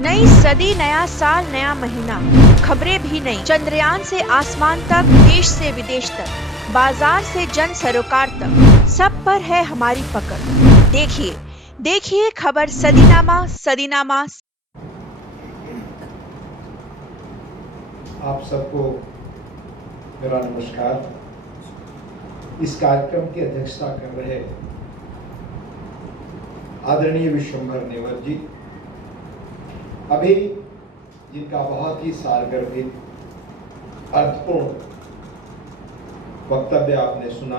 नई सदी, नया साल, नया महीना, खबरें भी नई। चंद्रयान से आसमान तक, देश से विदेश तक, बाजार से जन सरोकार तक, सब पर है हमारी पकड़। देखिए देखिए खबर सदीनामा सदीनामा। आप सबको मेरा नमस्कार। इस कार्यक्रम की अध्यक्षता कर रहे आदरणीय विश्वंभर नेवर जी, अभी जिनका बहुत ही सारगर्भित अर्थपूर्ण वक्तव्य आपने सुना,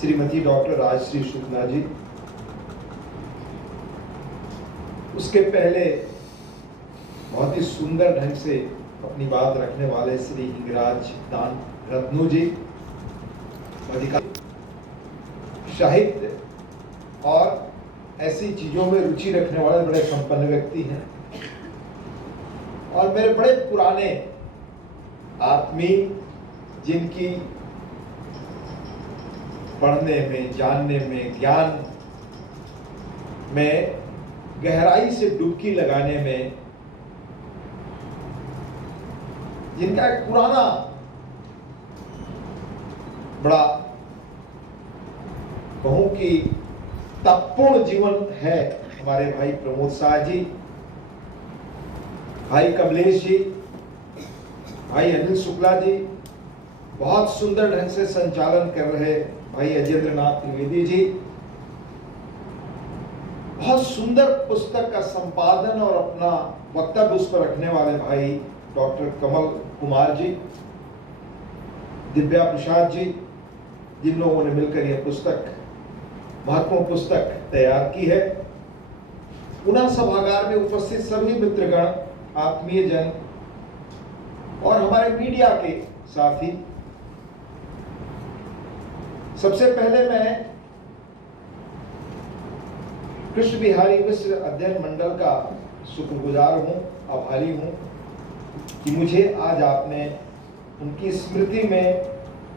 श्रीमती डॉक्टर राजश्री शुक्ला जी। उसके पहले बहुत ही सुंदर ढंग से अपनी बात रखने वाले श्री हिंगराज दान रत्नू जी, साहित्य और ऐसी चीजों में रुचि रखने वाले बड़े संपन्न व्यक्ति हैं और मेरे बड़े पुराने आत्मीय, जिनकी पढ़ने में, जानने में, ज्ञान में गहराई से डुबकी लगाने में, जिनका एक पुराना बड़ा कहूं कि तपपूर्ण जीवन है, हमारे भाई प्रमोद शाह जी, भाई कमलेश जी, भाई अनिल शुक्ला जी, बहुत सुंदर ढंग से संचालन कर रहे भाई अजेंद्र नाथ त्रिवेदी जी, बहुत सुंदर पुस्तक का संपादन और अपना वक्तव्य उस पर रखने वाले भाई डॉक्टर कमल कुमार जी, दिव्या प्रसाद जी, जिन लोगों ने मिलकर यह पुस्तक, महत्वपूर्ण पुस्तक तैयार की है। पुनः सभागार में उपस्थित सभी मित्रगण, आत्मीय जन और हमारे मीडिया के साथी, सबसे पहले मैं कृष्ण बिहारी मिश्र अध्ययन मंडल का शुक्रगुजार हूं, आभारी हूं कि मुझे आज आपने उनकी स्मृति में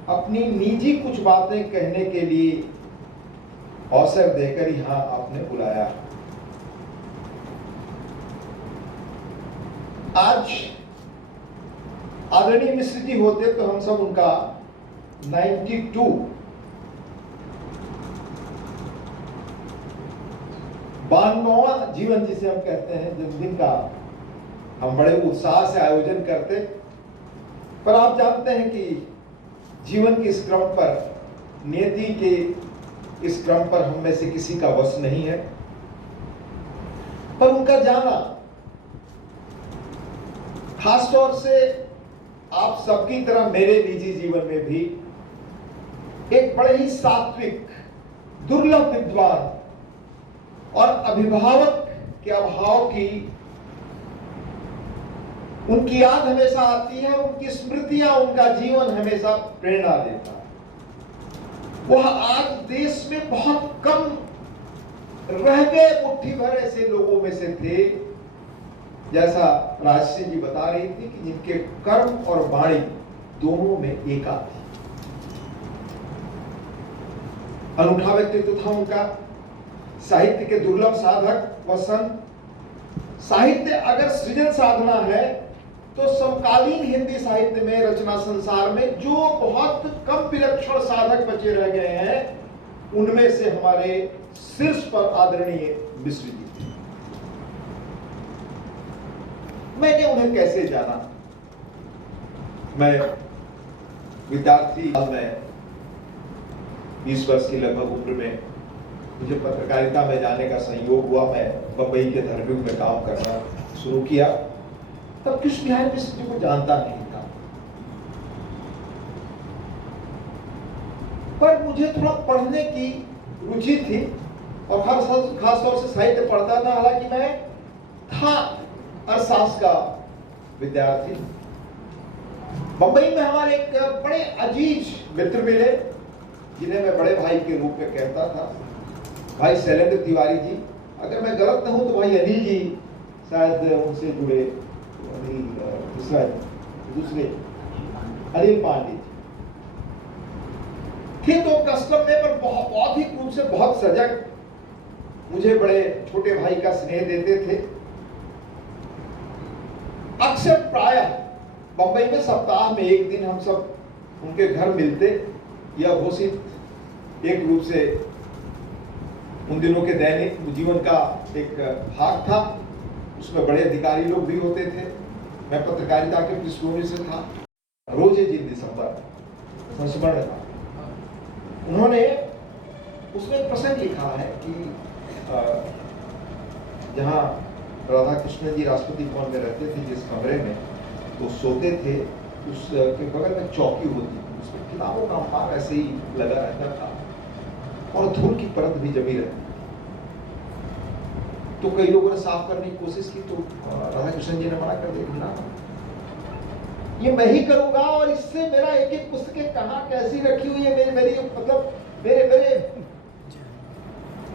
अपनी निजी कुछ बातें कहने के लिए अवसर देकर यहां आपने बुलाया। आज आदरणीय मिश्र जी होते तो हम सब उनका 92 92वां जीवन जिसे हम कहते हैं, जन्मदिन का हम बड़े उत्साह से आयोजन करते, पर आप जानते हैं कि जीवन के इस क्रम पर, नियति के इस क्रम पर हम में से किसी का वश नहीं है, पर उनका जाना खासतौर से आप सबकी तरह मेरे निजी जीवन में भी एक बड़े ही सात्विक, दुर्लभ विद्वान और अभिभावक के अभाव की उनकी याद हमेशा आती है, उनकी स्मृतियां, उनका जीवन हमेशा प्रेरणा देता है। वह आज देश में बहुत कम रह गए मुट्ठी भर ऐसे लोगों में से थे, जैसा राजश्री जी बता रही थी कि जिनके कर्म और वाणी दोनों में एका थी। अनूठा व्यक्तित्व था उनका, साहित्य के दुर्लभ साधक व संत। साहित्य अगर सृजन साधना है तो समकालीन हिंदी साहित्य में, रचना संसार में जो बहुत कम विलक्षण साधक बचे रह गए हैं, उनमें से हमारे शीर्ष पर आदरणीय मिश्र जी थे। मैंने उन्हें कैसे जाना? मैं विद्यार्थी में 20 वर्ष की लगभग उम्र में मुझे पत्रकारिता में जाने का संयोग हुआ। मैं बंबई के धर्मयुग में काम करना शुरू किया। तब कृष्ण बिहारी मिश्र जी को जानता नहीं था, पर मुझे थोड़ा पढ़ने की रुचि थी और खास तौर से साहित्य पढ़ता था। हालांकि मैं था अर्थशास्त्र का विद्यार्थी। बंबई में हमारे एक बड़े अजीज मित्र मिले, जिन्हें मैं बड़े भाई के रूप में कहता था, भाई शैलेंद्र तिवारी जी। अगर मैं गलत न हूं तो भाई अनिल जी शायद उनसे जुड़े, दूसरे अनिल पांडे थे तो कस्टम में, पर बौद्धिक रूप से बहुत सजग, मुझे बड़े छोटे भाई का स्नेह देते थे अक्सर प्रायः बंबई में सप्ताह में एक दिन हम सब उनके घर मिलते। यह घोषित एक रूप से उन दिनों के दैनिक जीवन का एक भाग था। उसमें बड़े अधिकारी लोग भी होते थे। मैं पत्रकारिता के पृष्ठभूमि से था। रोज जिन दिसंबर संस्मरण था। उन्होंने उसमें एक प्रसंग लिखा है कि जहाँ राधा कृष्ण जी राष्ट्रपति भवन में रहते थे, जिस कमरे में वो सोते थे उसके बगल में चौकी होती थी। उसमें किताबों का अंबार ऐसे ही लगा रहता था और धूल की परत भी जमी रहती। तो कई लोगों ने साफ करने की कोशिश की, तो राधा कृष्ण जी ने मना कर दिया, ना ये मैं ही करूंगा और इससे मेरा एक एक पुस्तकें कहाँ कैसी रखी हुई है, मेरी मतलब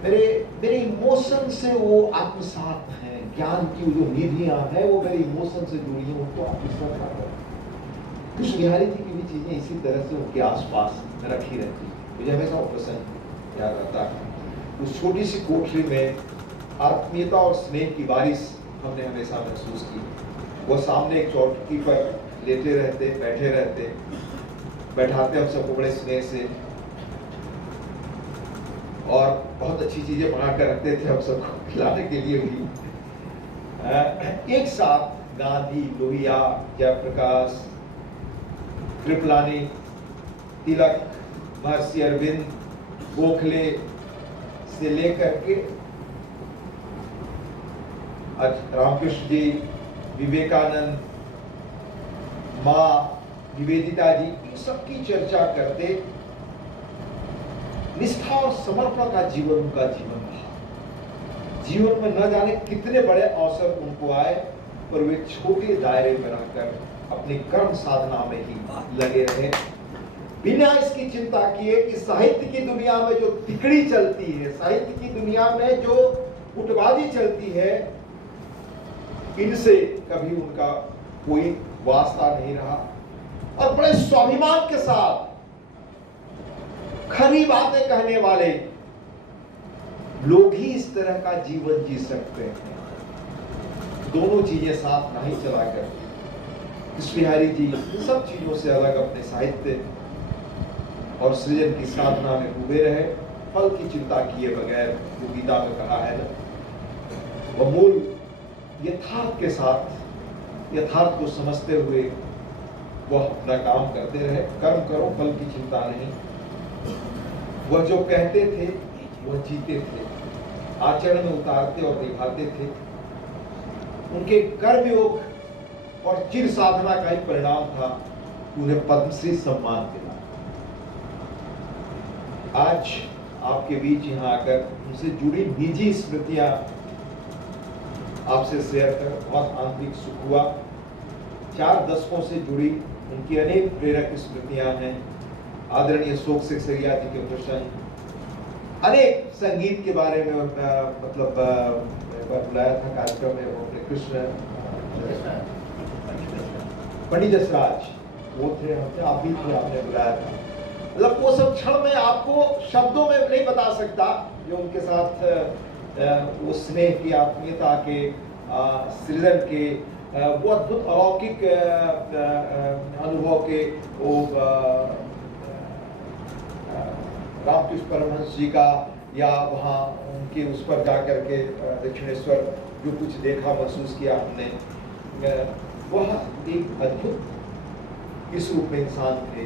मेरे इमोशन से वो आत्मसात है। ज्ञान की जो निधियां हैं वो मेरे इमोशन से जुड़ी हैं, उनको आत्मसात ना करें। कृष्ण बिहारी जी की भी चीजें इसी तरह से उनके आसपास रखी रहती। मुझे हमेशा वो प्रसंग याद आता है। उस छोटी सी कोठरी में आत्मीयता और स्नेह की बारिश हमने हमेशा महसूस की। वो सामने एक चौकी पर लेटे रहते, बैठे रहते, बैठाते हम सबको बड़े स्नेह से और बहुत अच्छी चीजें बनाकर रखते थे हम सबको खिलाने के लिए भी। एक साथ गांधी, लोहिया, जयप्रकाश, कृपलानी, तिलक, महर्षि अरविंद, गोखले से लेकर के रामकृष्ण जी, विवेकानंद, माँ निवेदिता जी, इन सबकी चर्चा करते। निष्ठा और समर्पण का जीवन उनका जीवन रहा। जीवन में न जाने कितने बड़े अवसर उनको आए, पर वे छोटे दायरे में रहकर अपनी कर्म साधना में ही लगे रहे, बिना इसकी चिंता किए कि साहित्य की दुनिया में जो तिकड़ी चलती है, साहित्य की दुनिया में जो गुटबाजी चलती है, इनसे कभी उनका कोई वास्ता नहीं रहा। और बड़े स्वाभिमान के साथ खरी बातें कहने वाले लोग ही इस तरह का जीवन जी सकते हैं। दोनों चीजें साथ नहीं चलाकर कृष्ण बिहारी जी इन सब चीजों से अलग अपने साहित्य और सृजन की साधना में डूबे रहे, फल की चिंता किए बगैर। जो गीता में कहा है ना, वह मूल यथार्थ के साथ, यथार्थ को समझते हुए वह अपना काम करते रहे। कर्म करो, फल की चिंता नहीं। वह जो कहते थे वह जीते थे, आचरण में उतारते और निभाते थे। उनके कर्मयोग और चिर साधना का ही परिणाम था उन्हें पद्मश्री सम्मान मिला। आज आपके बीच यहाँ आकर उनसे जुड़ी निजी स्मृतियां आपसे शेयर कर बहुत आंतरिक सुख हुआ। 4 दशकों से जुड़ी उनकी अनेक प्रेरक स्मृतियां हैं। आदरणीय शोक सेक्सरिया जी के प्रसंग, अनेक संगीत के बारे में मतलब बुलाया था कार्यक्रम में, वो अपने कृष्ण पंडित जसराज वो थे, आप भी थे, आपने बुलाया था। मतलब वो सब क्षण में आपको शब्दों में नहीं बता सकता जो उनके साथ वो स्नेह की, आत्मीयता के, सृजन के, वो अद्भुत अलौकिक अनुभव के, वो रामकृष्ण परमहंस जी का, या वहाँ उनके उस पर जाकर के दक्षिणेश्वर जो कुछ देखा महसूस किया हमने, वह एक अद्भुत इस रूप में इंसान थे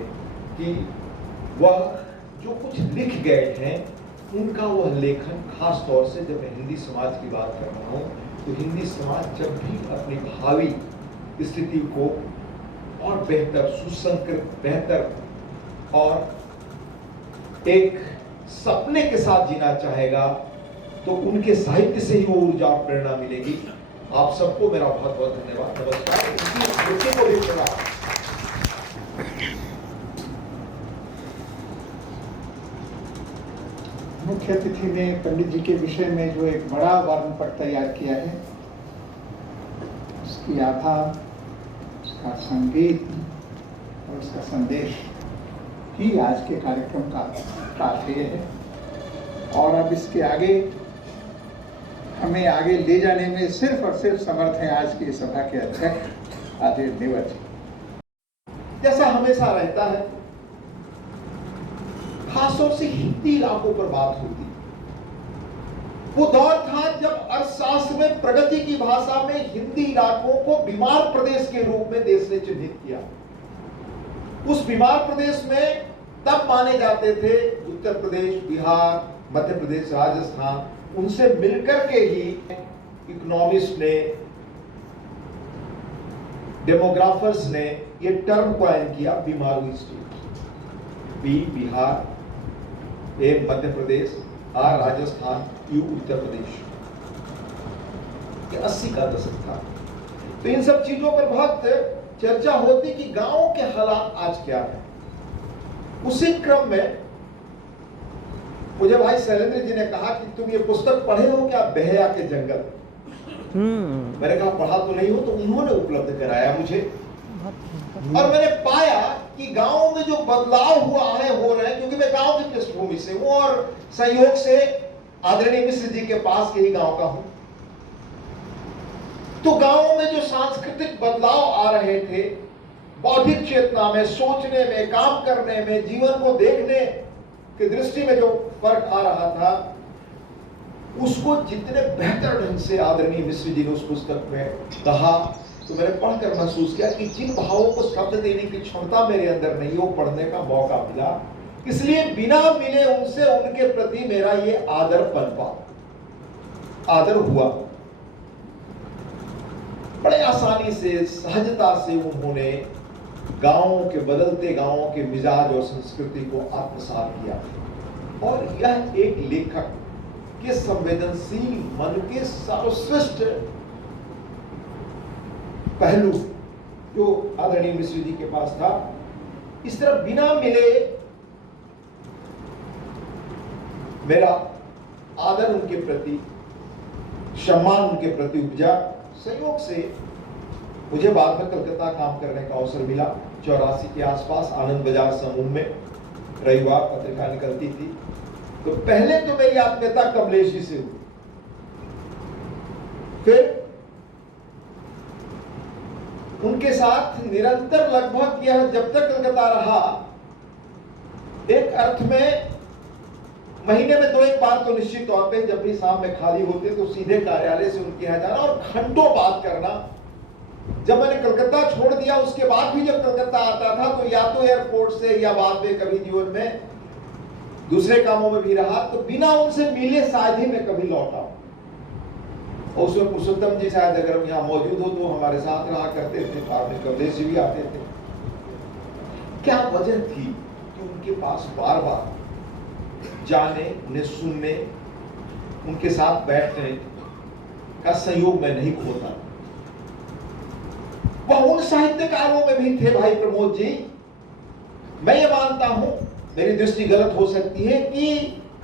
कि वह जो कुछ लिख गए हैं उनका वह लेखन, खास तौर से जब मैं हिंदी समाज की बात कर रहा हूँ, तो हिंदी समाज जब भी अपनी भावी स्थिति को और बेहतर, सुसंकृत, बेहतर और एक सपने के साथ जीना चाहेगा, तो उनके साहित्य से ही वो ऊर्जा और प्रेरणा मिलेगी। आप सबको मेरा बहुत बहुत धन्यवाद, नमस्कार। इसी को भी प्रणाम। मुख्य अतिथि ने पंडित जी के विषय में जो एक बड़ा वर्णपट तैयार किया है, उसकी आभा, उसका संगीत और उसका संदेश ही आज के कार्यक्रम का तात्पर्य है। और अब इसके आगे हमें आगे ले जाने में सिर्फ और सिर्फ समर्थ हैं आज की सभा के अध्यक्ष आदि निवच। जैसा हमेशा रहता है, खासतौर से हिंदी इलाकों पर बात होती। वो दौर था जब अर्थशास्त्र में प्रगति की भाषा में हिंदी इलाकों को बीमार प्रदेश के रूप में देश ने चिन्हित किया। उस बीमार प्रदेश में तब माने जाते थे उत्तर प्रदेश, बिहार, मध्य प्रदेश, राजस्थान, उनसे मिलकर के ही इकोनॉमिस्ट ने, डेमोग्राफर्स ने ये टर्म कॉइन किया, Bimaru state. B Bihar, A Madhya Pradesh, R Rajasthan, U Uttar Pradesh. ये 80 का दशक था। तो इन सब चीजों पर बहुत चर्चा होती कि गांवों के हालात आज क्या है। उसी क्रम में मुझे भाई शैलेंद्र जी ने कहा कि तुम ये पुस्तक पढ़े हो क्या, बेहया के जंगल? मैंने कहा पढ़ा तो नहीं हो, तो उन्होंने उपलब्ध कराया मुझे, और मैंने पाया कि गांव में जो बदलाव हुआ है, हो रहे हैं, क्योंकि मैं गांव की पृष्ठभूमि से हूं और संयोग से आदरणीय मिश्र जी के पास के ही गांव का हूं। तो गांवों में जो सांस्कृतिक बदलाव आ रहे थे, बौद्धिक चेतना में, सोचने में, काम करने में, जीवन को देखने की दृष्टि में जो फर्क आ रहा था, उसको जितने बेहतर ढंग से आदरणीय मिश्र जी ने उस पुस्तक में कहा, तो मैंने पढ़कर महसूस किया कि जिन भावों को शब्द देने की क्षमता मेरे अंदर नहीं, वो पढ़ने का मौका मिला। इसलिए बिना मिले उनसे उनके प्रति मेरा ये आदर पनपा, आदर हुआ। बड़े आसानी से, सहजता से उन्होंने गांवों के, बदलते गांवों के मिजाज और संस्कृति को आत्मसात किया। और यह एक लेखक के संवेदनशील मन के सर्वश्रेष्ठ पहलू जो आदरणीय मिश्र जी के पास था। इस तरह बिना मिले मेरा आदर उनके प्रति, सम्मान उनके प्रति उपजा। संयोग से मुझे बाद में कलकत्ता काम करने का अवसर मिला। 84 के आसपास आनंद बाजार समूह में रविवार पत्रिका निकलती थी। तो पहले तो मेरी आत्मीयता कमलेश जी से हुई, फिर उनके साथ निरंतर लगभग यह जब तक कलकत्ता रहा, एक अर्थ में महीने में 2-1 बार तो निश्चित तौर पे जब भी शाम में खाली होते तो सीधे कार्यालय से उनके यहाँ जाना और घंटों बात करना। जब मैंने कलकत्ता छोड़ दिया, उसके बाद भी जब कलकत्ता आता था तो या तो एयरपोर्ट से या बाद में कभी जीवन में दूसरे कामों में भी रहा, तो बिना उनसे मिले शायद ही मैं कभी लौटा। और उसमें पुरुषोत्तम जी शायद अगर हम यहाँ मौजूद हो तो हमारे साथ रहा करते थे, बाद में कमलेश जी भी आते थे। क्या वजह थी कि उनके पास बार बार जाने, उन्हें सुनने, उनके साथ बैठने का संयोग मैं नहीं खोता। वह उन साहित्यकारों में भी थे भाई प्रमोद जी। मैं ये मानता हूं, मेरी दृष्टि गलत हो सकती है, कि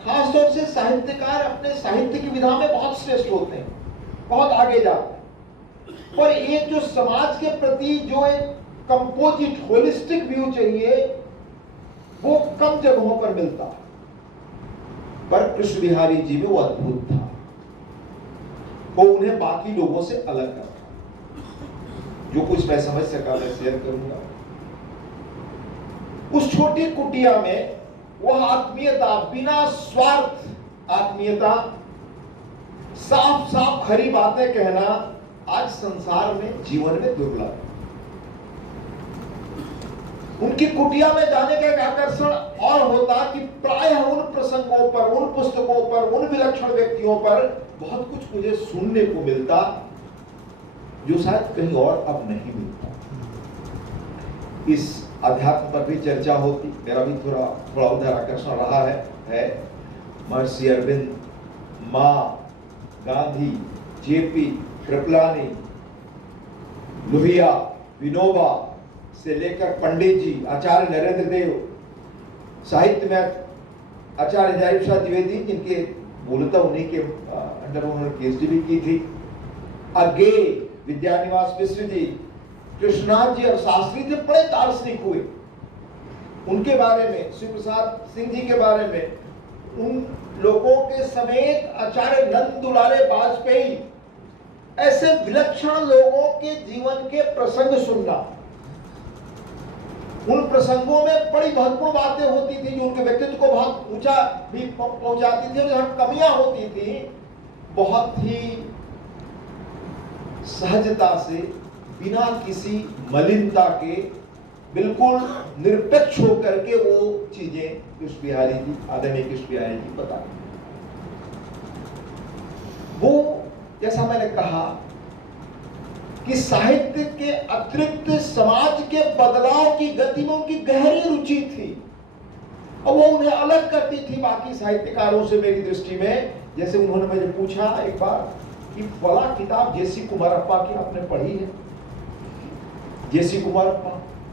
खासतौर से साहित्यकार अपने साहित्य की विधा में बहुत श्रेष्ठ होते हैं, बहुत आगे जाते हैं, पर एक जो समाज के प्रति जो एक कंपोजिट होलिस्टिक व्यू चाहिए, वो कम जगहों पर मिलता है। पर कृष्ण बिहारी जी में वो अद्भुत था, वो उन्हें बाकी लोगों से अलग करता। जो कुछ मैं समझ सका मैं शेयर करूंगा। उस छोटी कुटिया में वह आत्मीयता, बिना स्वार्थ आत्मीयता, साफ साफ खरी बातें कहना आज संसार में, जीवन में दुर्लभ है। उनकी कुटिया में जाने का एक आकर्षण और होता कि प्रायः उन प्रसंगों पर, उन पुस्तकों पर, उन विलक्षण व्यक्तियों पर बहुत कुछ मुझे सुनने को मिलता जो शायद कहीं और अब नहीं मिलता। इस अध्यात्म पर भी चर्चा होती, मेरा भी थोड़ा उधर आकर्षण रहा है। महर्षि अरविंद, माँ गांधी, जेपी कृपलानी, लोहिया, विनोबा से लेकर पंडित जी, आचार्य नरेंद्र देव, साहित्य में आचार्य हजारी प्रसाद द्विवेदी, जिनके मूलतः उन्हीं के अंडर उन्होंने पीएचडी भी की थी, आगे विद्यानिवास मिश्र जी, कृष्णनाथ जी और शास्त्री थे, बड़े दार्शनिक हुए। उनके बारे में, शिव प्रसाद सिंह जी के बारे में, उन लोगों के समेत आचार्य नंद दुलारे वाजपेयी, ऐसे विलक्षण लोगों के जीवन के प्रसंग सुनना, उन प्रसंगों में बड़ी महत्वपूर्ण बातें होती थी जो उनके व्यक्तित्व को बहुत ऊंचा भी पहुंचाती थी, और जहां कमियां होती थी बहुत ही सहजता से, बिना किसी मलिनता के, बिल्कुल निरपेक्ष होकर के वो चीजें कृष्ण बिहारी जी, आदरणीय कृष्ण बिहारी जी बता, वो जैसा मैंने कहा कि साहित्य के अतिरिक्त समाज के बदलाव की गति में उनकी गहरी रुचि थी, और वो उन्हें अलग करती थी बाकी साहित्यकारों से मेरी दृष्टि में। जैसे उन्होंने मुझे पूछा एक बार कि फला किताब जेसी कुमारप्पा की आपने पढ़ी है? जेसी कुमारप्पा,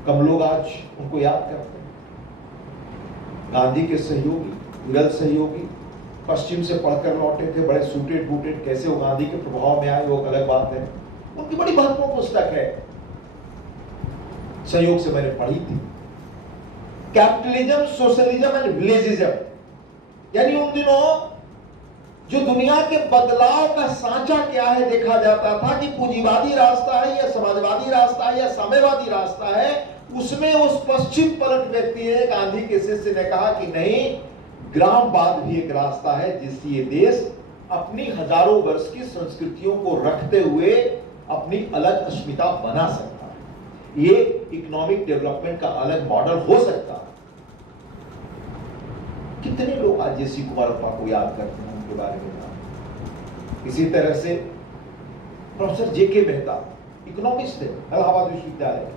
कम लोग आज उनको याद करते हैं। गांधी के सहयोगी, विरल सहयोगी, पश्चिम से पढ़कर लौटे थे, बड़े सूटेड बूटेड, कैसे वो गांधी के प्रभाव में आए वो अलग बात है। उनकी बड़ी महत्वपूर्ण पुस्तक है, संयोग से मैंने पढ़ी थी, कैपिटलिज्म, सोशलिज्म एंड विलेजिज्म। यानी उन दिनों जो दुनिया के बदलाव का सांचा क्या है देखा जाता था कि पूंजीवादी रास्ता है या समाजवादी रास्ता है या साम्यवादी रास्ता है। उसमें उस पश्चिम पलट व्यक्ति ने, गांधी के शिष्य ने कहा कि नहीं, ग्रामवाद भी एक रास्ता है जिससे ये देश अपनी हजारों वर्ष की संस्कृतियों को रखते हुए अपनी अलग अस्मिता बना सकता है। ये इकोनॉमिक डेवलपमेंट का अलग मॉडल हो सकता है। कितने लोग आज जेसी कुमारप्पा को याद करते हैं, उनके बारे में। इसी तरह से प्रोफेसर जेके मेहता इकोनॉमिस्ट थे, इलाहाबाद विश्वविद्यालय,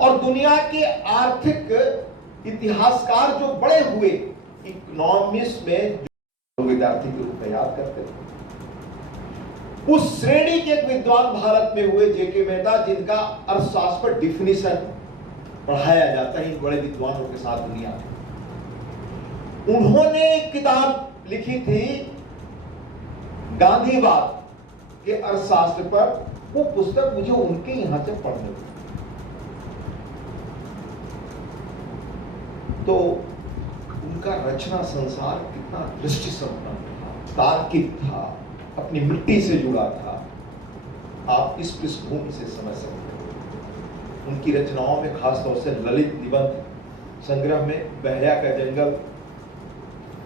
और दुनिया के आर्थिक इतिहासकार जो बड़े हुए इकोनॉमिस्ट में जो विद्यार्थी के रूप में याद करते थे, उस श्रेणी के एक विद्वान भारत में हुए जेके मेहता, जिनका अर्थशास्त्र पर डिफिनेशन पढ़ाया जाता है इन बड़े विद्वानों के साथ दुनिया में। उन्होंने एक किताब लिखी थी गांधीवाद के अर्थशास्त्र पर। वो पुस्तक मुझे उनके यहां से पढ़ने हुई, तो उनका रचना संसार कितना दृष्टि संपन्न था, तार्किक था, अपनी मिट्टी से जुड़ा था। आप इस पृष्ठभूमि से समझ सकते हो। उनकी रचनाओं में खासतौर से ललित निबंध संग्रह में बहरिया का जंगल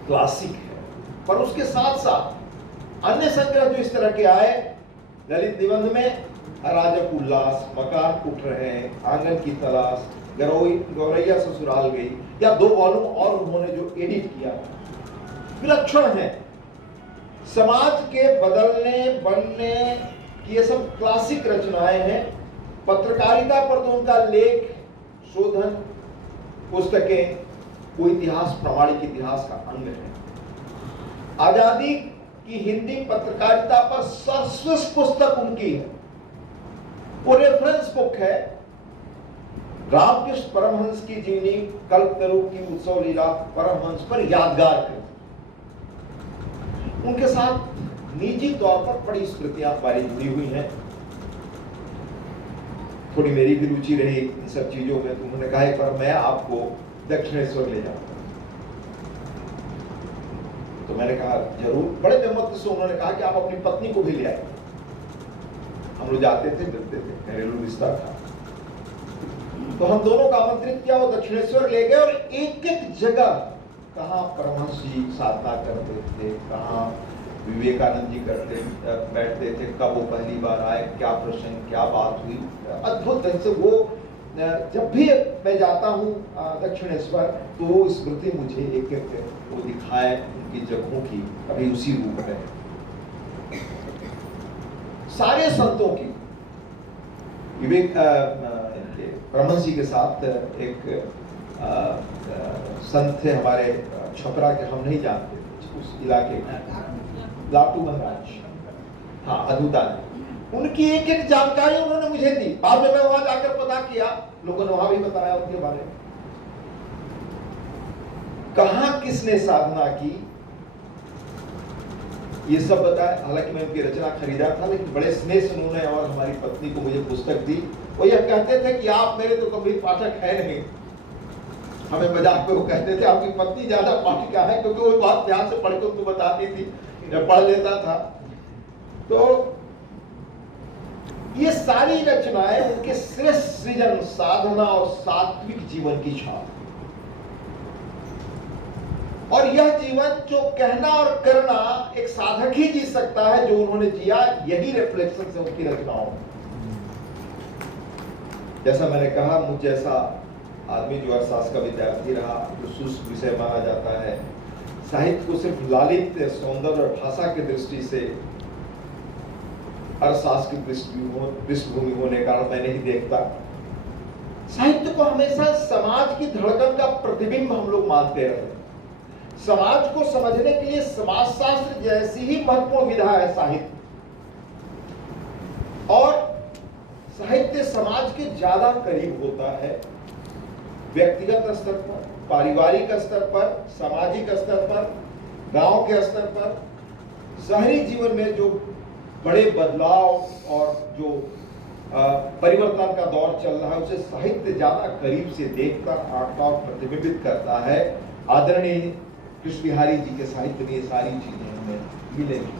क्लासिक है, पर उसके साथ साथ अन्य संग्रह जो इस तरह के आए, ललित निबंध में अराजक उल्लास, मकान उठ रहे हैं, आंगन की तलाश, गौरैया ससुराल गई, या 2 वॉल्यूम और उन्होंने जो एडिट किया, विलक्षण है। समाज के बदलने बनने की ये सब क्लासिक रचनाएं हैं। पत्रकारिता पर तो उनका लेख, शोधन, पुस्तकें, वो इतिहास, प्रामाणिक इतिहास का अंग है। आजादी की हिंदी पत्रकारिता पर सर्वश्रेष्ठ पुस्तक उनकी है, वो रेफरेंस बुक है, रामकृष्ण परमहंस की जीवनी, कल्पतरु की उत्सव लीला, परमहंस पर यादगार है। उनके साथ निजी तौर पर बड़ी स्मृतियां हमारी जुड़ी हुई हैं। थोड़ी मेरी भी रुचि रही इन सब चीजों में, तो उन्होंने कहा एक बार मैं आपको दक्षिणेश्वर ले जाऊंगा। तो मैंने कहा जरूर। बड़े बेमत से उन्होंने कहा कि आप अपनी पत्नी को भी ले आए। हम लोग जाते थे, मिलते थे, घरेलू रिश्ता था। तो हम दोनों का आमंत्रित किया, वो दक्षिणेश्वर ले गए, और एक एक जगह कहाँ परमहंस जी साधना करते थे, कहाँ विवेकानंद जी बैठते थे, कब वो पहली बार आए, क्या प्रसंग, क्या बात हुई। अद्भुत ढंग से वो, जब भी मैं जाता हूँ दक्षिणेश्वर, तो वो स्मृति मुझे एक एक वो दिखाए उनकी जगहों की, अभी उसी रूप में। सारे संतों की, विवेक परमहंस जी के साथ एक संत थे हमारे छपरा के, हम नहीं जानते उस इलाके के, लाटू महाराज, हाँ, अद्भुतानंद, उनकी एक एक जानकारी उन्होंने मुझे दी। बाद में मैं वहां जाकर पता किया, लोगों ने वहां भी बताया उनके बारे में, कहां किसने साधना की, ये सब बताया। हालांकि मैं उनकी रचना खरीदा था, लेकिन बड़े स्नेह से उन्होंने और हमारी पत्नी को मुझे पुस्तक दी। वो यह कहते थे कि आप मेरे तो कभी पाठक है नहीं। हमें मजाक में वो कहते थे आपकी पत्नी ज्यादा पाठिका है, क्योंकि वो बहुत ध्यान से पढ़ के उनको बताती थी, मैं पढ़ लेता था। तो ये सारी रचनाएं उनके श्रेष्ठ सृजन, साधना और सात्विक जीवन की छाप। और यह जीवन जो कहना और करना एक साधक ही जी सकता है, जो उन्होंने जिया, यही रिफ्लेक्शन है उनकी रचनाओं में। जैसा मैंने कहा, मुझ जैसा आदमी जो अर्थशास्त्र का विद्यार्थी रहा, जो शुष्क विषय माना जाता है, साहित्य को सिर्फ लालित सौंदर्य और भाषा की दृष्टि से अर्थशास्त्र की पृष्ठभूमि होने का मैं नहीं देखता। साहित्य को हमेशा समाज की धड़कन का प्रतिबिंब हम लोग मानते रहे। समाज को समझने के लिए समाजशास्त्र जैसी ही महत्वपूर्ण विधा है साहित्य। और साहित्य समाज के ज्यादा करीब होता है, व्यक्तिगत स्तर पर, पारिवारिक स्तर पर, सामाजिक स्तर पर, गांव के स्तर पर, शहरी जीवन में जो बड़े बदलाव और जो परिवर्तन का दौर चल रहा है, उसे साहित्य ज्यादा करीब से देखकर आंकता और प्रतिबिंबित करता है। आदरणीय कृष्ण बिहारी जी के साहित्य में ये सारी चीजें हमें मिलेंगी।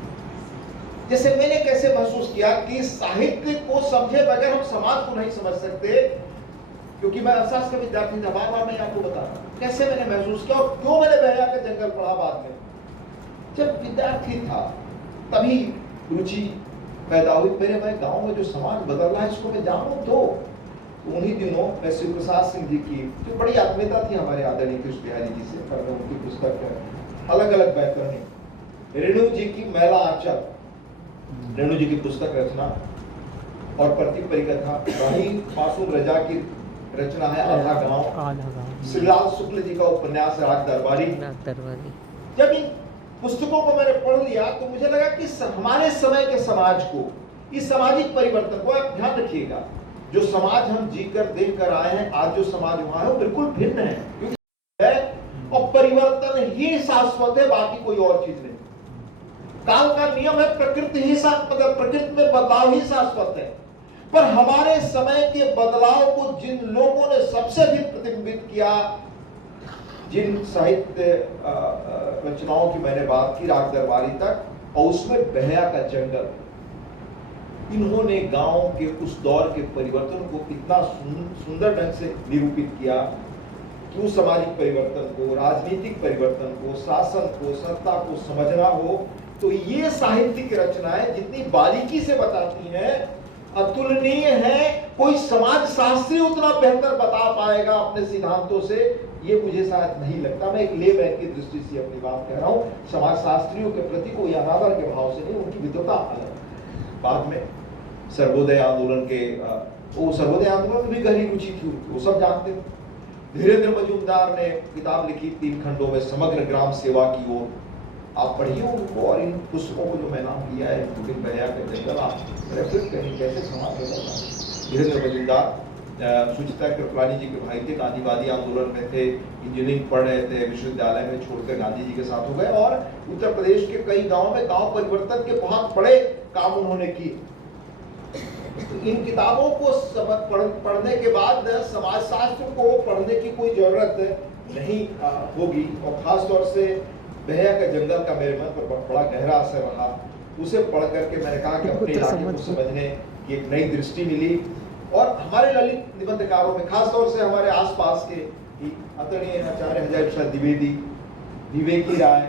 जैसे मैंने कैसे महसूस किया कि साहित्य को समझे बगैर हम समाज को नहीं समझ सकते, क्योंकि मैं अर्थशास्त्र का विद्यार्थी था। बार बार मैं आपको बता रहा हूं कैसे मैंने महसूस किया और क्यों मैंने बेहया का जंगल पढ़ा। बाद में जब विद्यार्थी था तभी रुचि पैदा हुई मेरे। मैं गांव में जो समाज बदल रहा है इसको मैं जानूं। तो उन्हीं दिनों मैं शिव प्रसाद सिंह जी की जो बड़ी आत्मीयता थी हमारे आदरणीय कृष्ण बिहारी जी से, पर मैं उनकी पुस्तक है अलग अलग व्याकरण, रेणु जी की मैला आंचल, रेणु जी की पुस्तक रचना और प्रतीक परिकथा, वही मासूम रजा की रचना है आधा गांव, श्रीलाल शुक्ल जी का उपन्यास राज दरबारी। जब इन पुस्तकों को मैंने पढ़ लिया तो मुझे लगा कि हमारे समय के समाज को, इस सामाजिक परिवर्तन को, आप ध्यान रखिएगा, जो समाज हम जीकर देख कर आए हैं, आज जो समाज वहां है वो बिल्कुल भिन्न है, क्योंकि है और परिवर्तन ही शाश्वत है, बाकी कोई और चीज नहीं। काल का नियम है, प्रकृति ही मतलब प्रकृति में बदलाव ही शाश्वत है। पर हमारे समय के बदलाव को जिन लोगों ने सबसे अधिक प्रतिबिंबित किया, जिन साहित्य रचनाओं की मैंने बात की राग दरबारी तक, और उसमें बेहया का जंगल, इन्होंने गांव के उस दौर के परिवर्तन को इतना सुंदर ढंग से निरूपित किया कि उस सामाजिक परिवर्तन को, राजनीतिक परिवर्तन को, शासन को, सत्ता को समझना हो तो ये साहित्यिक रचनाएं जितनी बारीकी से बताती हैं, अतुलनीय है। कोई समाज शास्त्री उतना बेहतर बता पाएगा अपने सिद्धांतों से, ये मुझे शायद नहीं लगता। मैं एक लेमैन की दृष्टि से अपनी बात कह रहा हूँ, समाज शास्त्रियों के प्रति कोई अनादर के भाव से नहीं, उनकी विद्वता अलग। बाद में सर्वोदय आंदोलन के सर्वोदय आंदोलन में भी गहरी रुचि थी, वो सब जानते हैं। धीरेन्द्र मजूमदार ने किताब लिखी 3 खंडों में, समग्र ग्राम सेवा की ओर। आप पढ़िए उनको, और इन पुस्तकों को जो मैं नाम लिया है, बेहया का जंगल, आप रेफर करें कैसे समाज बदल रहा है। धीरेन्द्र मजूमदार सुचिता कृपलानी जी के भाई थे, गांधीवादी आंदोलन में थे, इंजीनियरिंग पढ़ रहे थे, विश्वविद्यालय में छोड़कर गांधी जी के साथ हो गए, और उत्तर प्रदेश के कई गाँव में गाँव परिवर्तन के बहुत बड़े काम उन्होंने किए। इन किताबों को पढ़ने के बाद समाजशास्त्र को पढ़ने की कोई जरूरत नहीं होगी। और खास तौर से बेहया का जंगल का मेरे मन पर बड़ा गहरा असर रहा। उसे पढ़ करके मैंने कहा कि अपने इलाके को समझने की एक नई दृष्टि मिली। और हमारे ललित निबंधकारों में, खास तौर से हमारे आसपास के आदरणीय आचार्य हजारी प्रसाद द्विवेदी, विवेकी राय,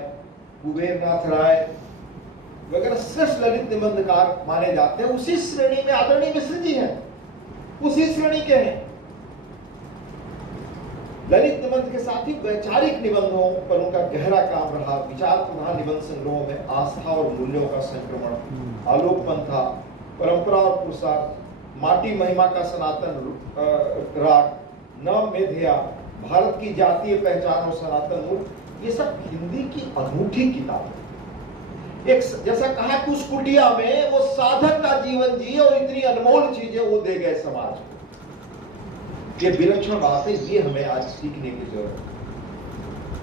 कुबेरनाथ राय वगैरह श्रेष्ठ ललित निबंधकार माने जाते हैं। उसी श्रेणी में आदरणीय मिश्र जी हैं, उसी श्रेणी के हैं। ललित निबंध के साथ ही वैचारिक निबंधों पर उनका गहरा काम रहा। विचार प्रधान निबंध संग्रहों में आस्था और मूल्यों का संक्रमण, आलोक पंथा, परंपरा और पुरुषार्थ, माटी महिमा का सनातन राग, न मेधेया, भारत की जातीय पहचान और सनातन मूल, ये सब हिंदी की अनूठी किताब। एक जैसा कहा कि उस कुटिया में वो साधक का जीवन जिए और इतनी अनमोल चीजें वो दे गए समाज को। ये विलक्षण बात है, ये हमें आज सीखने की जरूरत है।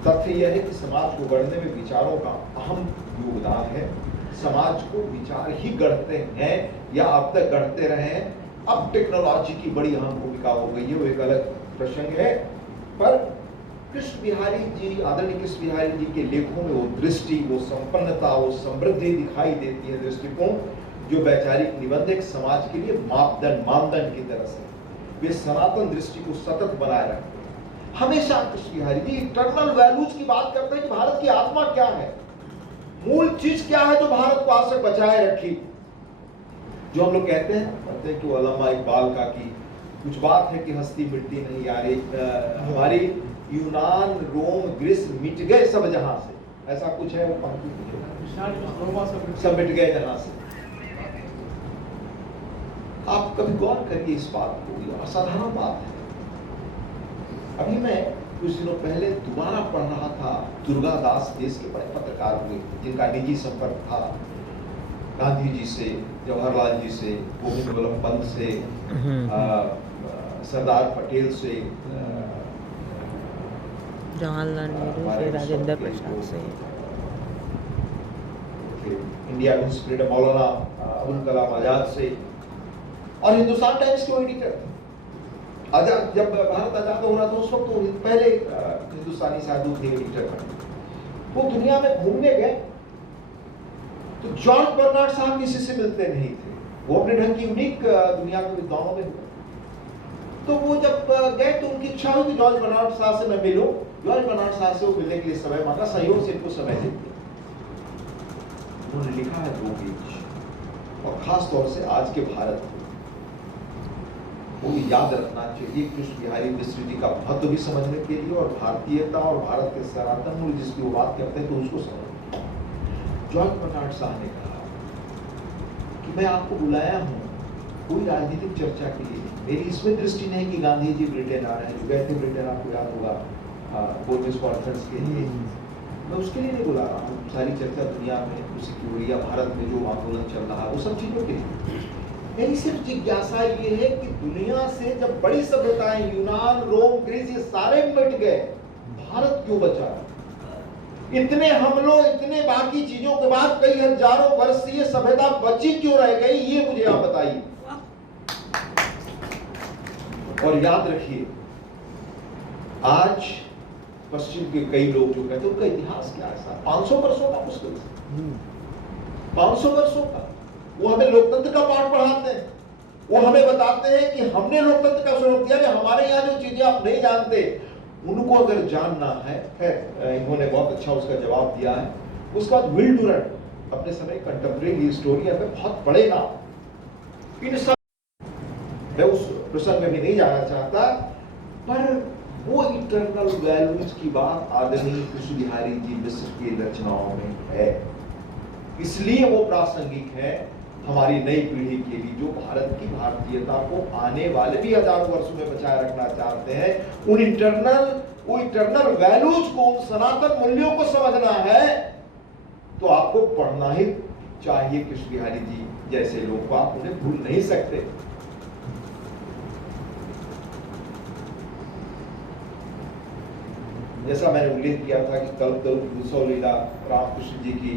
तथ्य यह है कि समाज को गढ़ने में विचारों का अहम योगदान है। समाज को विचार ही गढ़ते हैं या अब तक गढ़ते रहे हैं। अब टेक्नोलॉजी की बड़ी अहम भूमिका हो गई है, वो एक अलग प्रसंग है। पर कृष्ण बिहारी जी, आदरणीय कृष्ण बिहारी जी के लेखों में वो दृष्टि, वो संपन्नता, वो समृद्धि दिखाई देती है, दृष्टिकोण, जो वैचारिक निबंध एक समाज के लिए मानदंड की तरह से वे सनातन दृष्टि को सतत बनाए रखते हैं। हमेशा कृष्ण बिहारी जी इंटरनल वैल्यूज की बात करते हैं कि भारत की आत्मा क्या है, मूल चीज क्या है जो भारत को आज से बचाए रखी। जो हम लोग कहते हैं कि अल्लामा इकबाल का कि कुछ बात है कि हस्ती मिटती नहीं यार, हमारी यूनान रोम ग्रीस मिट गए सब जहां से, ऐसा कुछ है वो पंक्ति सब मिट गए जहां से। आप कभी गौर करिए इस बात को, ये असाधारण बात है। अभी मैं कुछ दिनों पहले दोबारा पढ़ रहा था, दुर्गा दास देश के बड़े पत्रकार हुए जिनका निजी संपर्क था गांधी जी से, जवाहरलाल जी से, गोविंद वल्लभ पंत से, सरदार पटेल से, जवाहरलाल नेहरू से, राजेंद्र प्रसाद से, India means freedom Maulana Abul Kalam Azad से, और हिंदुस्तान टाइम्स के वो एडिटर थे। आजाद जब भारत आजाद हो रहा था उस वक्त वो पहले हिंदुस्तानी साधु थे एडिटर बने। वो दुनिया में घूमने गए तो जॉर्ज बर्नार्ड साहब किसी से मिलते नहीं थे, वो अपने ढंग की यूनिक दुनिया के विद्वानों में हुए। तो वो जब गए तो उनकी इच्छा हुई कि जॉर्ज बर्नार्ड साहब से मैं मिलूं। जॉर्ज बर्नार्ड साहब से वो मिलने के लिए समय मांगा, सहयोग से इनको समय दे दिया। उन्होंने लिखा है 2 पेज, और खास तौर से आज के भारत को वो याद रखना चाहिए कृष्ण बिहारी मिश्र जी का महत्व भी समझने के लिए, और भारतीयता और भारत के सनातन मूल्य जिसकी वो बात करते हैं तो उसको समझना। जॉर्ज बर्नार्ड साहब ने कहा कि मैं आपको बुलाया हूँ कोई राजनीतिक चर्चा के लिए, मेरी इसमें दृष्टि नहीं कि गांधी जी ब्रिटेन आ रहे हैं, जो गए थे ब्रिटेन, आपको याद होगा बोर्निस कॉन्फ्रेंस के लिए, मैं उसके लिए नहीं बुला रहा हूँ। सारी चर्चा दुनिया में उसी की हो रही है, भारत में जो आंदोलन चल रहा है वो सब चीजों के लिए। मेरी सिर्फ जिज्ञासा ये है कि दुनिया से जब बड़ी सभ्यताएं यूनान रोम ग्रीस ये सारे मिट गए, भारत क्यों बचा? इतने हमलों इतने बाकी चीजों के बाद कई हजारों वर्ष से ये सभ्यता बची क्यों रह गई, ये मुझे आप बताइए। और याद रखिए आज पश्चिम के कई लोग जो कहते हैं उनका इतिहास क्या है, 500 वर्षों का, मुश्किल से 500 वर्षों का। वो हमें लोकतंत्र का पाठ पढ़ाते हैं, वो हमें बताते हैं कि हमने लोकतंत्र का स्वरूप दिया, हमारे यहाँ जो चीजें आप नहीं जानते उनको अगर जानना है। इन्होंने बहुत अच्छा उसका जवाब दिया है। उसके बाद विल डुरंट अपने समय कंटेम्परेरी हिस्टोरियन में बहुत बड़े नाम, इन सब मैं उस प्रसंग में भी नहीं जाना चाहता, पर वो इंटरनल वैल्यूज की बात आदरणीय कृष्ण बिहारी जी मिश्र की रचनाओं में है, इसलिए वो प्रासंगिक है हमारी नई पीढ़ी के लिए जो भारत की भारतीयता को आने वाले भी हजारों वर्षों में बचाए रखना चाहते हैं। उन इंटरनल वैल्यूज को, उन सनातन मूल्यों को समझना है तो आपको पढ़ना ही चाहिए कृष्ण बिहारी जी जैसे लोग को, आप उन्हें भूल नहीं सकते। जैसा मैंने उल्लेख किया था कि कल्पतरु लीला रामकृष्ण जी की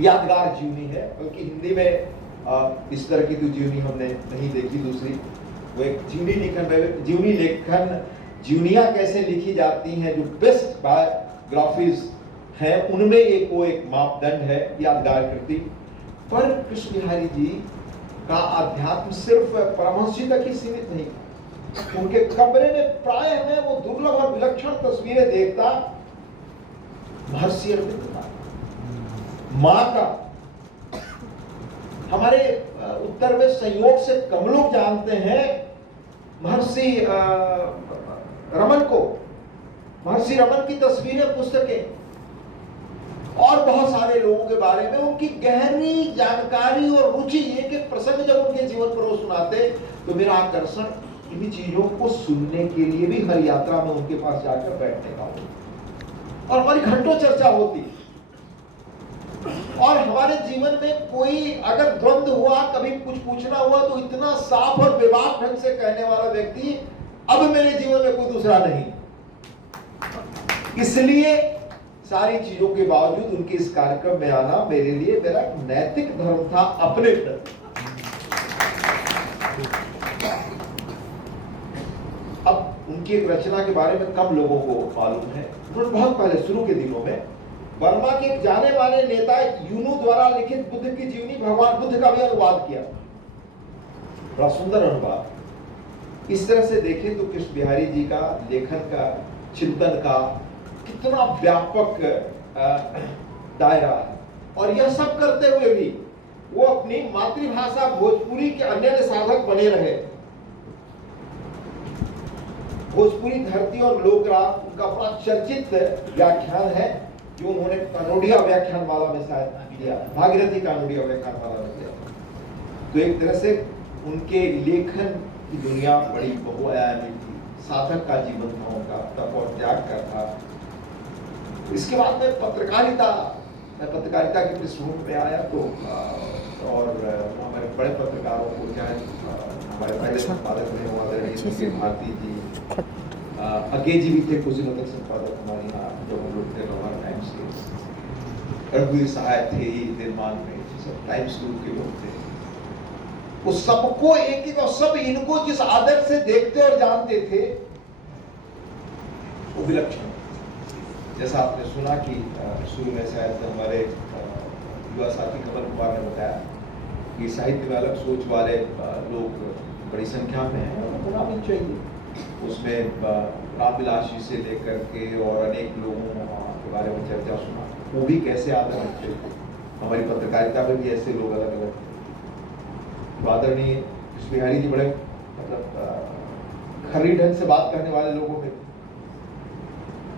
यादगार जीवनी है, बल्कि हिंदी में इस तरह की तो जीवनी हमने नहीं देखी दूसरी। वो एक जीवनी लेखन जीवनियां कैसे लिखी जाती हैं, जो बेस्ट बायोग्राफीज हैं उनमें वो एक मापदंड है यादगार कृति। पर कृष्ण बिहारी जी का अध्यात्म सिर्फ परमहंस जी तक ही सीमित नहीं। उनके कमरे में प्राय हमें वो दुर्लभ और विलक्षण तस्वीरें देखता महर्षि अरविंद का, मां का। हमारे उत्तर में संयोग से कम लोग जानते हैं महर्षि रमन को, महर्षि रमन की तस्वीरें, पुस्तकें और बहुत सारे लोगों के बारे में उनकी गहरी जानकारी और रुचि। एक एक प्रसंग जब उनके जीवन पर वो सुनाते तो मेरा आकर्षण इन चीजों को सुनने के लिए भी हर यात्रा में उनके पास जाकर बैठने का होता और हमारी घंटों चर्चा होती। और हमारे जीवन में कोई अगर द्वंद्व हुआ, कभी कुछ पूछना हुआ तो इतना साफ और बेबाक ढंग से कहने वाला व्यक्ति अब मेरे जीवन में कोई दूसरा नहीं। इसलिए सारी चीजों के बावजूद उनके इस कार्यक्रम में आना मेरे लिए मेरा नैतिक धर्म था अपने प्रति। अब उनकी एक रचना के बारे में कम लोगों को मालूम है। उन्होंने बहुत पहले शुरू के दिनों में बर्मा के एक जाने माने नेता यूनू द्वारा लिखित बुद्ध की जीवनी भगवान बुद्ध का भी अनुवाद किया, बड़ा सुंदर अनुवाद। इस तरह से देखें तो कृष्ण बिहारी जी का लेखन का, चिंतन का कितना व्यापक दायरा है। और यह सब करते हुए भी वो अपनी मातृभाषा भोजपुरी के अनन्य साधक बने रहे। भोजपुरी धरती और लोक राग उनका बड़ा चर्चित व्याख्यान है जो उन्होंने कानोडिया व्याख्यान माला में शायद दिया, भागीरथी कानोडिया व्याख्यान माला में दिया। तो एक तरह से उनके लेखन की दुनिया बड़ी बहुआयामी थी, साधक का जीवन था उनका, तप और त्याग का था। इसके बाद में पत्रकारिता की पृष्ठभूमि में आया तो और हमारे बड़े पत्रकारों को, चाहे हमारे पहले संपादक रहे आदरणीय भारती जी, अज्ञे जी भी थे कुछ दिनों तक संपादक हमारे यहाँ, जब हम लोग थे रोहन टाइम्स के, रघुवीर सहाय थे ही निर्माण में, सब टाइम्स ग्रुप के लोग थे। वो सबको एक एक, और सब इनको जिस आदर से देखते और जानते थे वो विलक्षण। जैसा आपने सुना कि शुरू में शायद हमारे युवा साथी कमल कुमार ने बताया कि साहित्य में अलग सोच वाले लोग बड़ी संख्या में हैं, उन्हें होना भी चाहिए। उसमें रामविलास जी से लेकर के और अनेक लोगों के बारे में चर्चा सुना, वो भी कैसे आदर रखते थे। हमारी पत्रकारिता में भी ऐसे लोग अलग अलग थे। आदरणीय कृष्ण बिहारी जी बड़े मतलब खरी ढंग से बात करने वाले लोगों में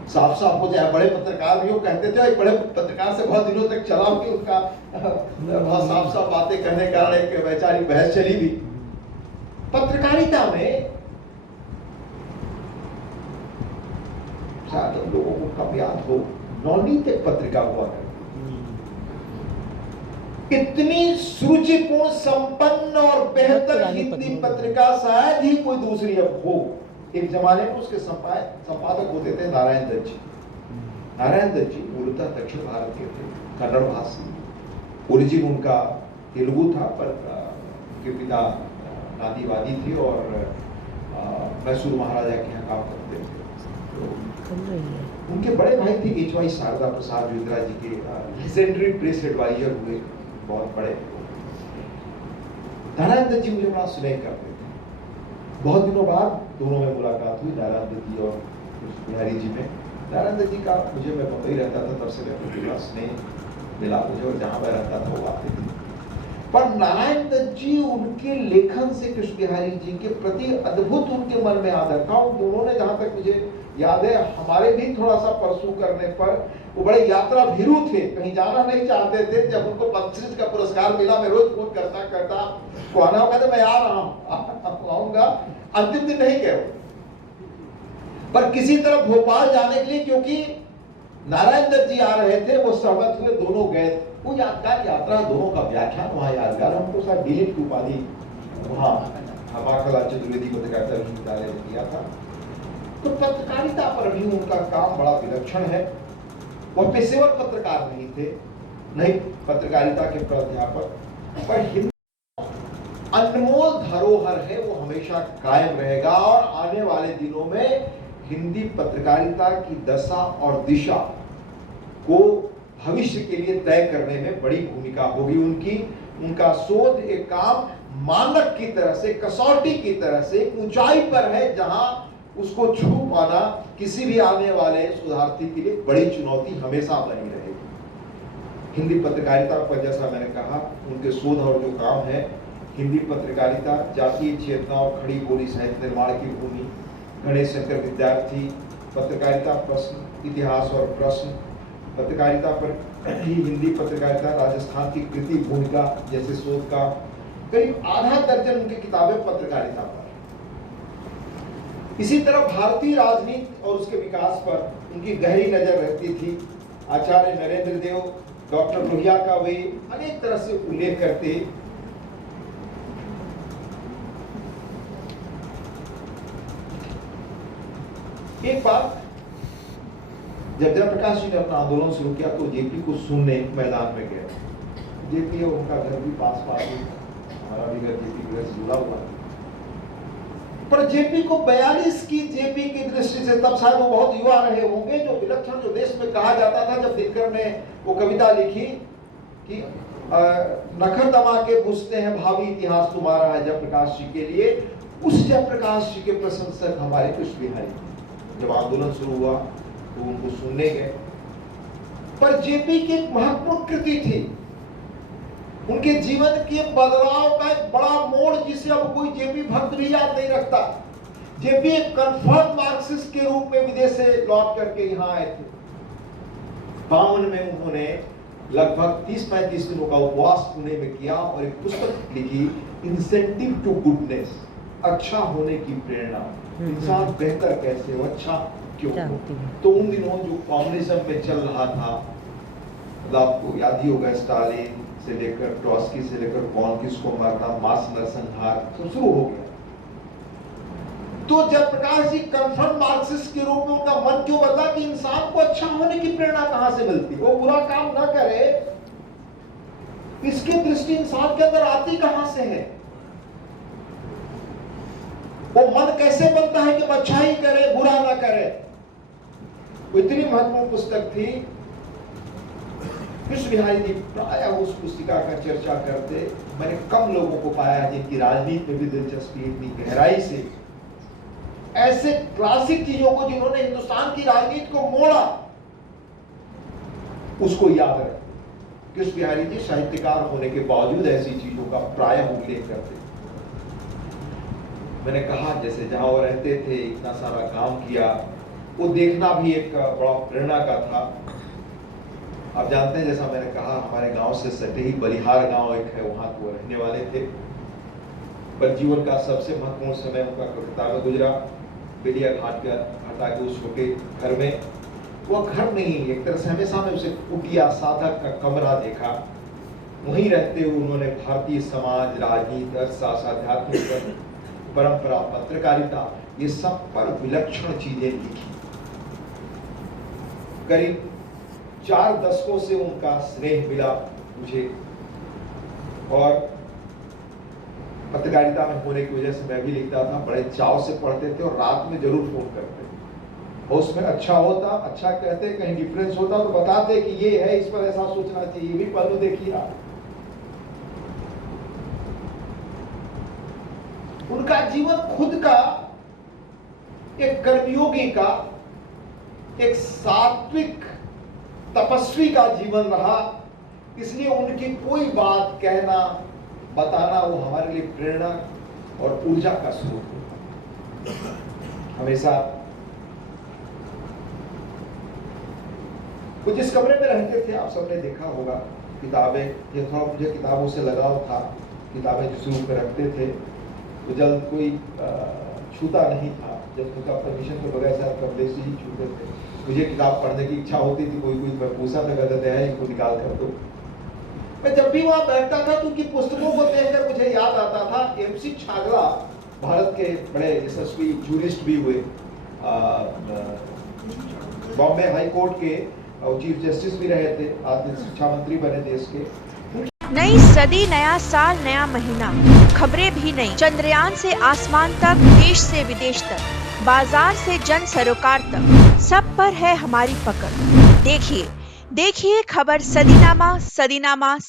साफ साफ हो जाए, बड़े पत्रकार भी वो कहते थे, एक बड़े पत्रकार से बहुत दिनों तक चला कि उनका बहुत साफ साफ बातें करने के कारण एक वैचारिक बहस चली भी। पत्रकारिता में शायद हम लोगों को कम याद हो, नवनीत पत्रिका हुआ करती, इतनी सुरुचिपूर्ण, संपन्न और बेहतर हिंदी पत्रिका शायद ही कोई दूसरी अब हो। एक जमाने में उसके संपादक होते थे नारायण दत्त जी। नारायण दत्त जी मूलतः दक्षिण भारत के थे, कन्नड़ भाषी, ओरिजिन उनका तेलुगु था, पर उनके पिता नादीवादी थे और मैसूर महाराजा के यहाँ काम करते थे। तो उनके बड़े भाई थे एच.वाई. शारदा प्रसाद जो इंदिरा जी के लेजेंडरी प्रेस एडवाइजर हुए, बहुत बड़े। नारायण दत्त जी मुझे बड़ा स्नेह करते थे। बहुत दिनों बाद दोनों में मुलाकात हुई, नारायण दत्त जी और बिहारी जी में। नारायण दत्त जी का मुझे, मैं बम्बई रहता था तब से मेरा स्नेह मिला मुझे, और जहाँ मैं रहता था वो आते थे। पर नारायण दत्त जी, उनके लेखन से कृष्ण बिहारी जी के प्रति अद्भुत उनके मन में आदर था। उन दोनों ने, जहाँ तक मुझे याद है, हमारे भी थोड़ा सा परसू करने पर वो बड़े यात्रा भीरू थे, कहीं जाना नहीं चाहते थे। जब उनको पद्मश्री का पुरस्कार मिला, मैं रोज फोन करता को आना होगा तो मैं आ रहा हूँ, आऊंगा। अंतिम दिन नहीं गए, पर किसी तरह भोपाल जाने के लिए, क्योंकि नारायण दत्त जी आ रहे थे, वो सहमत हुए, दोनों गए। वो यादगार यात्रा, दोनों का व्याख्यान वहाँ यादगार। हमको शायद डीलिट की उपाधि वहाँ हमाकला चतुर्वेदी पत्रकारिता विश्वविद्यालय ने दिया था। तो पत्रकारिता पर भी उनका काम बड़ा विलक्षण है। वह पेशेवर पत्रकार नहीं थे, नहीं पत्रकारिता के प्राध्यापक, पर हिंदी अनमोल धरोहर है, वो हमेशा कायम रहेगा। और आने वाले दिनों में हिंदी पत्रकारिता की दशा और दिशा को भविष्य के लिए तय करने में बड़ी भूमिका होगी उनकी। उनका शोध एक काम मानक की तरह से, कसौटी की तरह से ऊंचाई पर है, जहां उसको छू पाना किसी भी आने वाले शोधार्थी के लिए बड़ी चुनौती हमेशा बनी रहेगी। हिंदी पत्रकारिता पर, जैसा मैंने कहा, उनके शोध और जो काम है, हिंदी पत्रकारिता जातीय चेतना और खड़ी बोली साहित्य निर्माण की भूमि, गणेश शंकर विद्यार्थी, पत्रकारिता प्रश्न, इतिहास और प्रश्न, पत्रकारिता पर ही हिंदी पत्रकारिता, राजस्थान की कृति भूमिका जैसे शोध का, करीब आधा दर्जन उनकी किताबें पत्रकारिता पर। इसी तरह भारतीय राजनीति और उसके विकास पर उनकी गहरी नजर रहती थी। आचार्य नरेंद्र देव, डॉक्टर लोहिया का वे अनेक तरह से उल्लेख करते। एक बात, जब जयप्रकाश जी ने अपना आंदोलन शुरू किया तो जेपी को सुनने मैदान में गए। जेपी और उनका घर भी पास पास ही, हमारा भी घर जेपी घर से जुड़ा हुआ है। पर जेपी को 42 की जेपी की दृष्टि से, तब शायद वो बहुत युवा रहे होंगे, जो विलक्षण जो देश में कहा जाता था, जब दिनकर ने वो कविता लिखी कि नखर दबा के पूछते हैं भावी इतिहास तुम्हारा है जयप्रकाश जी के लिए, उस जयप्रकाश जी के प्रशंसक हमारे कुछ बिहारी जब आंदोलन शुरू हुआ तो उनको सुनने गए। पर जेपी की एक महत्वपूर्ण कृति थी, उनके जीवन के बदलाव का एक बड़ा मोड़ जिसे अब कोई जेपी भक्त भी याद नहीं रखता। जेपी एक कन्फर्म मार्क्सिस्ट के रूप में विदेश से लौट करके यहाँ आए थे। 52 में उन्होंने लगभग 30-35 दिनों का उपवास पुणे में किया और एक पुस्तक लिखी, इंसेंटिव टू गुडनेस, अच्छा होने की प्रेरणा, इंसान बेहतर कैसे हो, अच्छा क्यों हो। तो उन दिनों जो कम्युनिज्म में चल रहा था, आपको याद ही होगा, स्टालिन से लेकर ट्रॉट्स्की से लेकर कौन किसको मारना, मास नरसंहार तो शुरू हो गया। तो जयप्रकाश जी कन्फर्म मार्क्सिस्ट के रूप में उनका मन क्यों बदला कि इंसान को अच्छा होने की प्रेरणा कहां से मिलती, वो बुरा काम ना करे, इसकी दृष्टि इंसान के अंदर आती कहां से है, वो मन कैसे बनता है कि अच्छा ही करे बुरा ना करे। वो इतनी महत्वपूर्ण पुस्तक थी। कृष्ण बिहारी जी प्राय उस पुस्तिका का चर्चा करते, मैंने कम लोगों को पाया जिनकी राजनीति में भी दिलचस्पी इतनी गहराई से, ऐसे क्लासिक चीजों को जिन्होंने हिंदुस्तान की राजनीति को मोड़ा, उसको याद रहे। कृष्ण बिहारी जी साहित्यकार होने के बावजूद ऐसी चीजों का प्राय उल्लेख करते। मैंने कहा जैसे जहां वो रहते थे, इतना सारा काम किया, वो देखना भी एक बड़ा प्रेरणा का था। आप जानते हैं, जैसा मैंने कहा, हमारे गांव से सटे ही बलिहार गांव एक है, वहां तो रहने वाले थे। पर जीवन का सबसे महत्वपूर्ण समय उनका कलकत्ता में गुजरा, बेलिया घाट का हटा के उस छोटे घर में। वो घर नहीं, एक तरह से हमेशा में उसे कुटिया साधक का कमरा देखा। वहीं रहते हुए उन्होंने भारतीय समाज, राजनीति, अर्थशास्त्र, आध्यात्मिक परंपरा, पत्रकारिता, ये सब पर विलक्षण चीजें लिखी। करीब 4 दशकों से उनका स्नेह मिला मुझे, और पत्रकारिता में होने की वजह से मैं भी लिखता था, बड़े चाव से पढ़ते थे और रात में जरूर फोन करते। और उसमें अच्छा होता, अच्छा कहते, कहीं डिफरेंस होता तो बताते कि ये है, इस पर ऐसा सोचना चाहिए, ये भी पहलू देखिए आप। उनका जीवन खुद का एक कर्मयोगी का, एक सात्विक तपस्वी का जीवन रहा, इसलिए उनकी कोई बात कहना, बताना वो हमारे लिए प्रेरणा और ऊर्जा का स्रोत है। हमेशा वो जिस कमरे में रहते थे, आप सबने देखा होगा, किताबें, ये थोड़ा मुझे किताबों से लगाव था, किताबें शुरू कर रखते थे, तो जल्द कोई छूता नहीं था, जब उनका परमिशन के बगैर शायद कमरे से ही छूते थे। मुझे किताब पढ़ने की इच्छा होती थी, कोई मैं पूछा था, कहते हैं इनको निकाल कर दो। मैं जब भी वहां बैठता था तो उनकी पुस्तकों को देखकर मुझे याद आता था, MC छागला भारत के बड़े यशस्वी जूरिस्ट भी हुए, बॉम्बे हाई कोर्ट के चीफ जस्टिस भी रहे थे, आज शिक्षा मंत्री बने देश के। नई सदी, नया साल, नया महीना, खबरें भी नई, चंद्रयान से आसमान तक, देश से विदेश तक, बाजार से जन सरोकार तक, सब पर है हमारी पकड़। देखिए खबर सदीनामा।